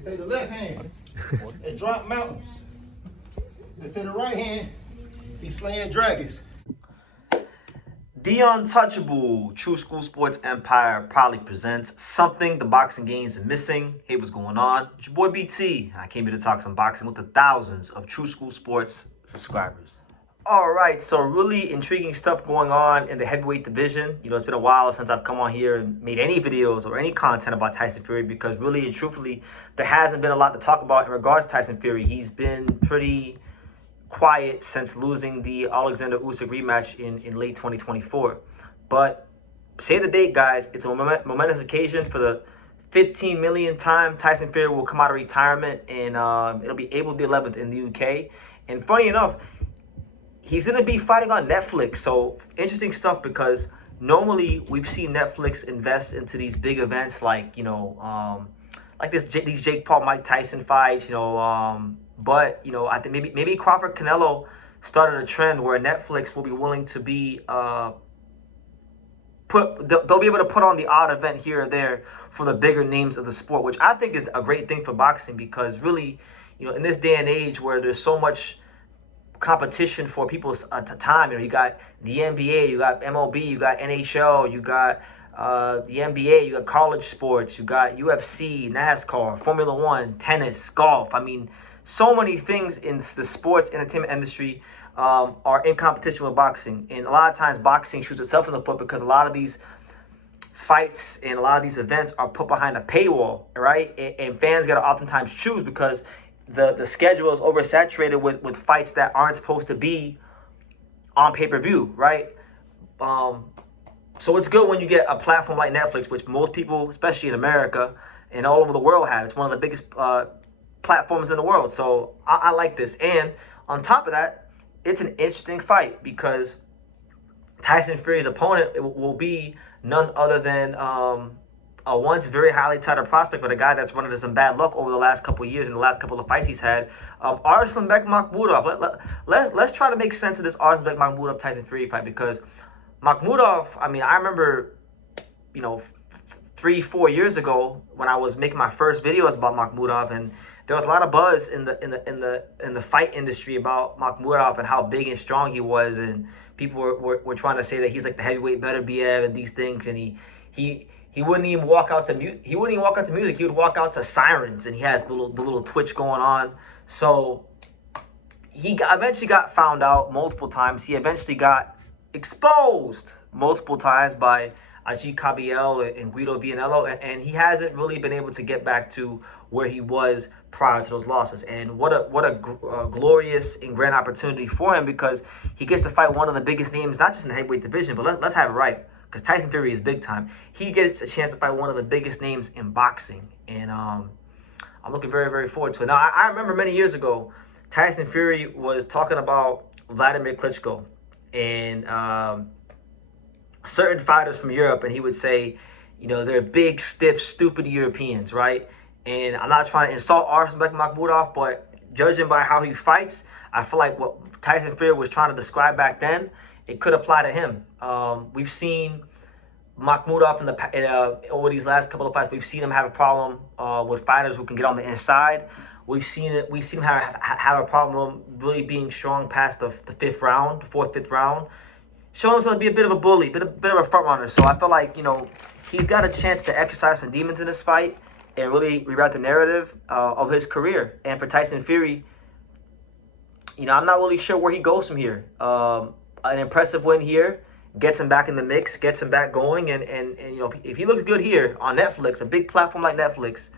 They say the left hand, it drop mountains. They say the right hand, be slaying dragons. The Untouchable True School Sports Empire proudly presents something the boxing games are missing. Hey, what's going on? It's your boy BT. I came here to talk some boxing with the thousands of True School Sports subscribers. All right, so really intriguing stuff going on in the heavyweight division. You know, it's been a while since I've come on here and made any videos or any content about Tyson Fury because really and truthfully, there hasn't been a lot to talk about in regards to Tyson Fury. He's been pretty quiet since losing the Alexander Usyk rematch in late 2024. But say the date, guys. It's a momentous occasion for the 15 millionth time Tyson Fury will come out of retirement, and it'll be April the 11th in the UK. And funny enough, he's going to be fighting on Netflix. So interesting stuff because normally we've seen Netflix invest into these big events like, you know, like these Jake Paul, Mike Tyson fights, you know, but, you know, I think maybe Crawford Canelo started a trend where Netflix will be willing to be they'll be able to put on the odd event here or there for the bigger names of the sport, which I think is a great thing for boxing because really, you know, in this day and age where there's so much competition for people's time, you know, you got the NBA, you got MLB, you got NHL, you got the NBA, you got college sports, you got UFC, NASCAR, Formula One, tennis, golf. I mean, so many things in the sports entertainment industry are in competition with boxing. And a lot of times boxing shoots itself in the foot because a lot of these fights and a lot of these events are put behind a paywall, right? And fans got to oftentimes choose because the schedule is oversaturated with fights that aren't supposed to be on pay-per-view, right? So it's good when you get a platform like Netflix, which most people, especially in America and all over the world, have. It's one of the biggest platforms in the world. So I like this. And on top of that, it's an interesting fight because Tyson Fury's opponent will be none other than a once very highly touted prospect, but a guy that's run into some bad luck over the last couple of years and the last couple of fights he's had. Arslanbek Makhmuadov. Let's try to make sense of this Arslanbek Makhmuadov Tyson Fury fight because Makhmuadov, I mean, I remember, you know, 3-4 years ago when I was making my first videos about Makhmuadov, and there was a lot of buzz in the fight industry about Makhmuadov and how big and strong he was, and people were trying to say that he's like the heavyweight Beterbiev and these things, and he wouldn't even walk out to music. He would walk out to sirens, and he has the little twitch going on. So he eventually got found out multiple times. He eventually got exposed multiple times by Ajit Kabiel and Guido Vianello, and he hasn't really been able to get back to where he was prior to those losses. And what a glorious and grand opportunity for him because he gets to fight one of the biggest names, not just in the heavyweight division, but let's have it right, because Tyson Fury is big time. He gets a chance to fight one of the biggest names in boxing, and I'm looking very, very forward to it. Now, I remember many years ago, Tyson Fury was talking about Vladimir Klitschko and certain fighters from Europe, and he would say, you know, they're big, stiff, stupid Europeans, right? And I'm not trying to insult Arslanbek Makhmuadov, but judging by how he fights, I feel like what Tyson Fury was trying to describe back then, it could apply to him. We've seen Makhmuadov over these last couple of fights. We've seen him have a problem with fighters who can get on the inside. We've seen him have a problem really being strong past the fifth round, fourth, fifth round. Showing himself to be a bit of a bully, bit of a front runner. So I feel like, you know, he's got a chance to exercise some demons in this fight and really rewrite the narrative of his career. And for Tyson Fury, you know, I'm not really sure where he goes from here. An impressive win here gets him back in the mix, gets him back going, and you know, if he looks good here on Netflix, a big platform like Netflix,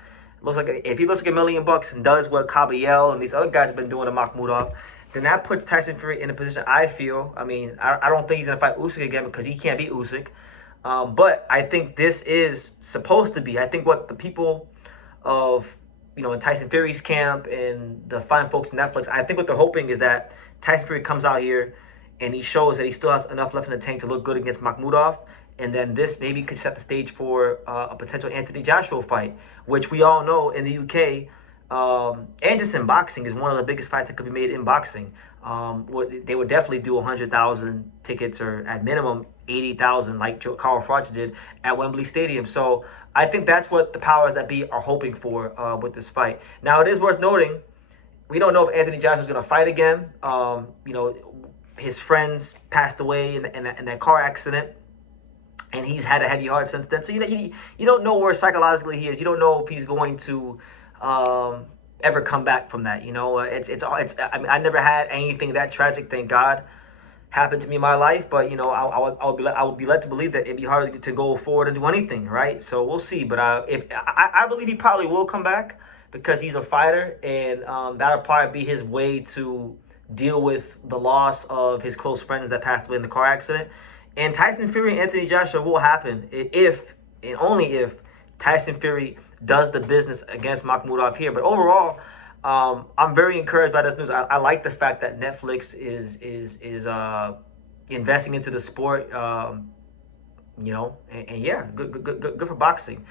looks like if he looks like $1 million and does what Kabiel and these other guys have been doing to Makhmuadov, then that puts Tyson Fury in a position, I feel. I mean, I don't think he's going to fight Usyk again because he can't beat Usyk. But I think this is supposed to be. I think what the people of, you know, in Tyson Fury's camp and the fine folks in Netflix, I think what they're hoping is that Tyson Fury comes out here and he shows that he still has enough left in the tank to look good against Makhmuadov. And then this maybe could set the stage for a potential Anthony Joshua fight, which we all know in the UK, and just in boxing, is one of the biggest fights that could be made in boxing. They would definitely do 100,000 tickets, or at minimum 80,000, like Carl Froch did at Wembley Stadium. So I think that's what the powers that be are hoping for with this fight. Now, it is worth noting, we don't know if Anthony Joshua's going to fight again. You know, his friends passed away in that car accident, and he's had a heavy heart since then. So you don't know where psychologically he is. You don't know if he's going to ever come back from that. You know, I mean, I never had anything that tragic, thank God, happened to me in my life. But you know, I would be led to believe that it'd be hard to go forward and do anything, right? So we'll see. But if I believe he probably will come back, because he's a fighter, and that'll probably be his way to deal with the loss of his close friends that passed away in the car accident. And Tyson Fury and Anthony Joshua will happen if and only if Tyson Fury does the business against Makhmuadov here. But overall, I'm very encouraged by this news. I like the fact that Netflix is investing into the sport. You know, and yeah, good for boxing.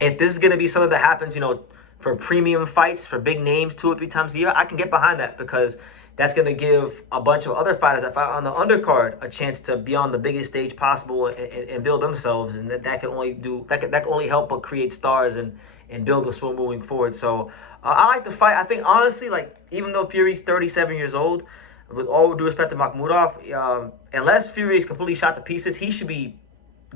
If this is going to be something that happens, you know, for premium fights, for big names 2 or 3 times a year, I can get behind that, because that's going to give a bunch of other fighters that fight on the undercard a chance to be on the biggest stage possible and build themselves. And that can only help but create stars and build the sport moving forward. So I like the fight. I think, honestly, like, even though Fury's 37 years old, with all due respect to Makhmuadov, unless Fury is completely shot to pieces, he should be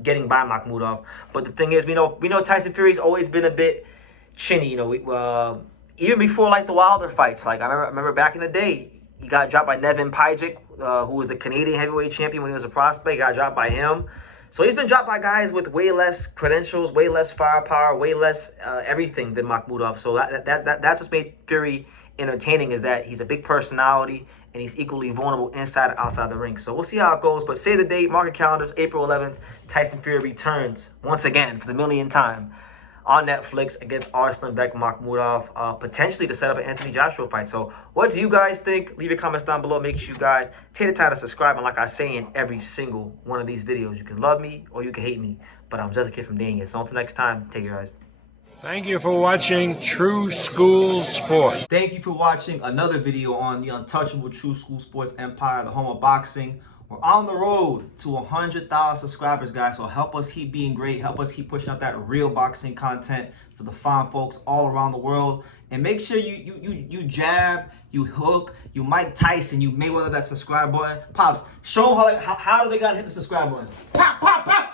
getting by Makhmuadov. But the thing is, we know Tyson Fury's always been a bit chinny. You know, even before like the Wilder fights. Like I remember back in the day, he got dropped by Nevin Pajic, who was the Canadian heavyweight champion when he was a prospect. Got dropped by him. So he's been dropped by guys with way less credentials, way less firepower, way less everything than Makhmuadov. So that's what's made Fury entertaining, is that he's a big personality and he's equally vulnerable inside and outside the ring. So we'll see how it goes. But save the date, mark your calendars, April 11th, Tyson Fury returns once again for the millionth time on Netflix against Arslanbek Makhmuadov, potentially to set up an Anthony Joshua fight. So what do you guys think? Leave your comments down below. Make sure you guys take the time to subscribe. And like I say in every single one of these videos, you can love me or you can hate me, but I'm just a kid from Daniel. So until next time, take care, guys. Thank you for watching True School Sports. Thank you for watching another video on the untouchable True School Sports empire, the home of boxing. We're on the road to 100,000 subscribers, guys. So help us keep being great. Help us keep pushing out that real boxing content for the fine folks all around the world. And make sure you jab, you hook, you Mike Tyson, you Mayweather that subscribe button. Pops, show them how do they gotta hit the subscribe button. Pop, pop, pop.